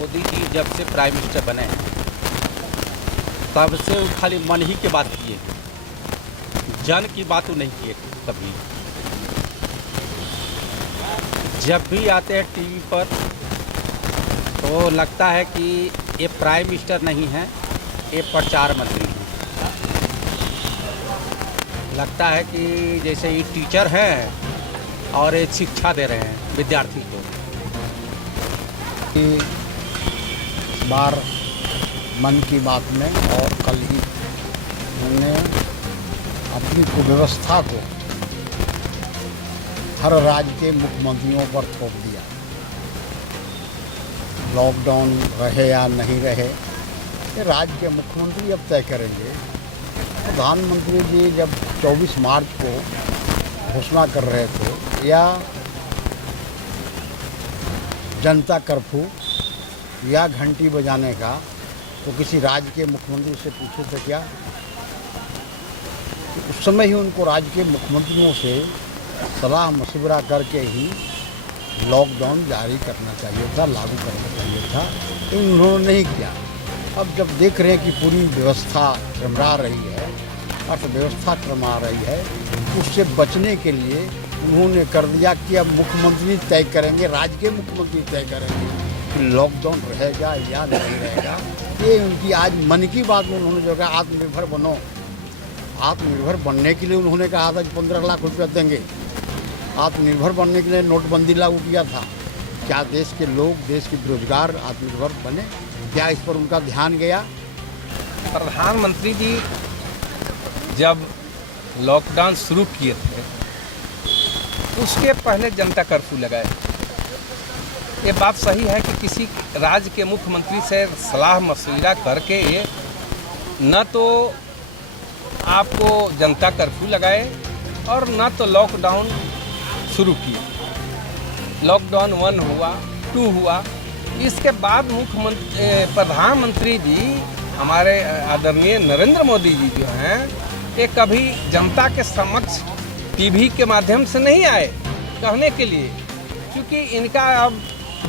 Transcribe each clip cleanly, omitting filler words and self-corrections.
मोदी जी जब से prime minister बने हैं तब से वो खाली मन ही की बात किए, जन की बात वो नहीं किए कभी। जब भी आते हैं टीवी पर तो लगता है कि ये प्राइम मिनिस्टर नहीं है, ये प्रचार मंत्री हैं। लगता है कि जैसे ये टीचर हैं और ये शिक्षा दे रहे हैं विद्यार्थी को। इस बार मन की बात में और कल ही उन्होंने अपनी कुव्यवस्था को हर राज्य के मुख्यमंत्रियों पर थोप दिया। लॉकडाउन रहे या नहीं रहे ये राज्य के मुख्यमंत्री अब तय करेंगे। प्रधानमंत्री जी जब 24 मार्च को घोषणा कर रहे थे या जनता कर्फ्यू या घंटी बजाने का, तो किसी राज्य के मुख्यमंत्री से पूछे थे क्या? तो उस समय ही उनको राज्य के मुख्यमंत्रियों से सलाह मशवरा करके ही लॉकडाउन जारी करना चाहिए था, लागू करना चाहिए था, लेकिन उन्होंने नहीं किया। अब जब देख रहे हैं कि पूरी व्यवस्था क्रमरा रही है, अर्थव्यवस्था क्रमरा रही है, उससे बचने के लिए उन्होंने कर दिया कि अब मुख्यमंत्री तय करेंगे, राज्य के मुख्यमंत्री तय करेंगे कि लॉकडाउन रहेगा या नहीं रहेगा। ये उनकी आज मन की बात में उन्होंने जो कहा आत्मनिर्भर बनो, आत्मनिर्भर बनने के लिए उन्होंने कहा था कि 15 लाख रुपया देंगे। आत्मनिर्भर बनने के लिए नोटबंदी लागू किया था। क्या देश के लोग, देश के बेरोजगार आत्मनिर्भर बने? क्या इस पर उनका ध्यान गया? प्रधानमंत्री जी जब लॉकडाउन शुरू किए थे उसके पहले जनता कर्फ्यू लगाए। ये बात सही है कि किसी राज्य के मुख्यमंत्री से सलाह मशविरा करके न तो आपको जनता कर्फ्यू लगाए और न तो लॉकडाउन शुरू किए। लॉकडाउन 1 हुआ, 2 हुआ, इसके बाद प्रधानमंत्री जी हमारे आदरणीय नरेंद्र मोदी जी जो हैं ये कभी जनता के समक्ष टीवी के माध्यम से नहीं आए कहने के लिए, क्योंकि इनका अब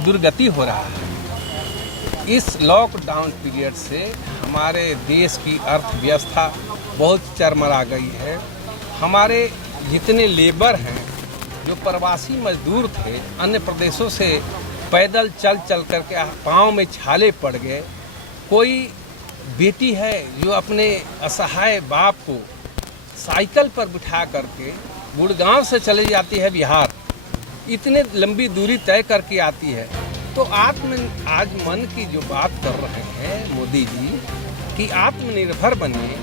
दुर्गति हो रहा है। इस लॉकडाउन पीरियड से हमारे देश की अर्थव्यवस्था बहुत चरमरा गई है। हमारे जितने लेबर हैं, जो प्रवासी मजदूर थे, अन्य प्रदेशों से पैदल चल चल करके पाँव में छाले पड़ गए। कोई बेटी है जो अपने असहाय बाप को साइकिल पर बिठा करके गुड़गांव से चली जाती है बिहार, इतने लंबी दूरी तय करके आती है। तो आज मन की जो बात कर रहे हैं मोदी जी कि आत्मनिर्भर बनिए,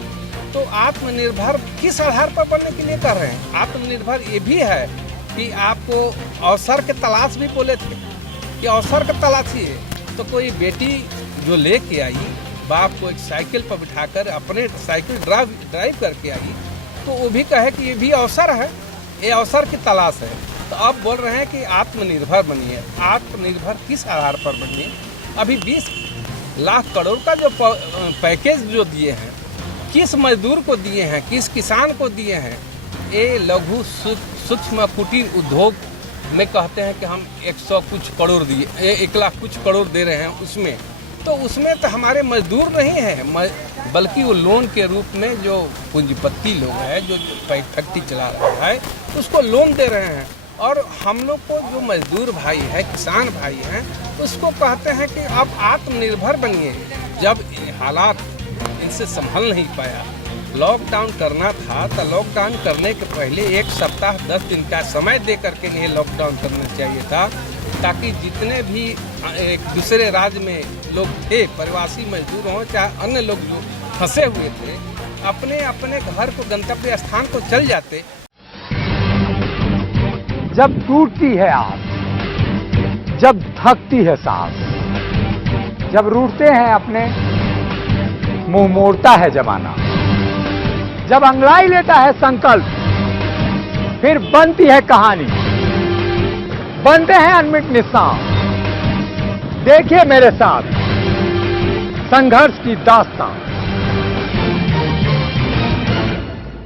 तो आत्मनिर्भर किस आधार पर बनने के लिए कर रहे हैं? आत्मनिर्भर ये भी है कि आपको अवसर के तलाश भी बोले थे कि अवसर का तलाशी है। तो कोई बेटी जो लेके आई, बाप को एक साइकिल पर बिठाकर अपने साइकिल ड्राइव करके आई, तो वो भी कहे कि ये भी अवसर है, ये अवसर की तलाश है। तो अब बोल रहे हैं कि आत्मनिर्भर बनिए। आत्मनिर्भर किस आधार पर बनिए? अभी 20 लाख करोड़ का जो पैकेज जो दिए हैं, किस मजदूर को दिए हैं, किस किसान को दिए हैं? ये लघु सूक्ष्म कुटीर उद्योग में कहते हैं कि हम 100 कुछ करोड़ दिए, 1 लाख कुछ करोड़ दे रहे हैं उसमें। तो उसमें तो हमारे मजदूर नहीं है, बल्कि वो लोन के रूप में जो पूंजीपति लोग हैं, जो फैक्ट्री चला रहा है, उसको लोन दे रहे हैं। और हम लोग को जो मजदूर भाई है, किसान भाई हैं, उसको कहते हैं कि आप आत्मनिर्भर बनिए। जब हालात इनसे संभल नहीं पाया, लॉकडाउन करना था, तो लॉकडाउन करने के पहले 1 सप्ताह 10 दिन का समय दे करके ये लॉकडाउन करना चाहिए था, ताकि जितने भी एक दूसरे राज्य में लोग थे, प्रवासी मजदूर हों चाहे अन्य लोग जो फंसे हुए थे, अपने अपने घर को, गंतव्य स्थान को चल जाते। जब टूटती है आस, जब थकती है सांस, जब रूठते हैं अपने, मुंह मोड़ता है जमाना, जब अंगड़ाई लेता है संकल्प, फिर बनती है कहानी, बनते हैं अनमिट निशान। देखिए मेरे साथ संघर्ष की दास्तान।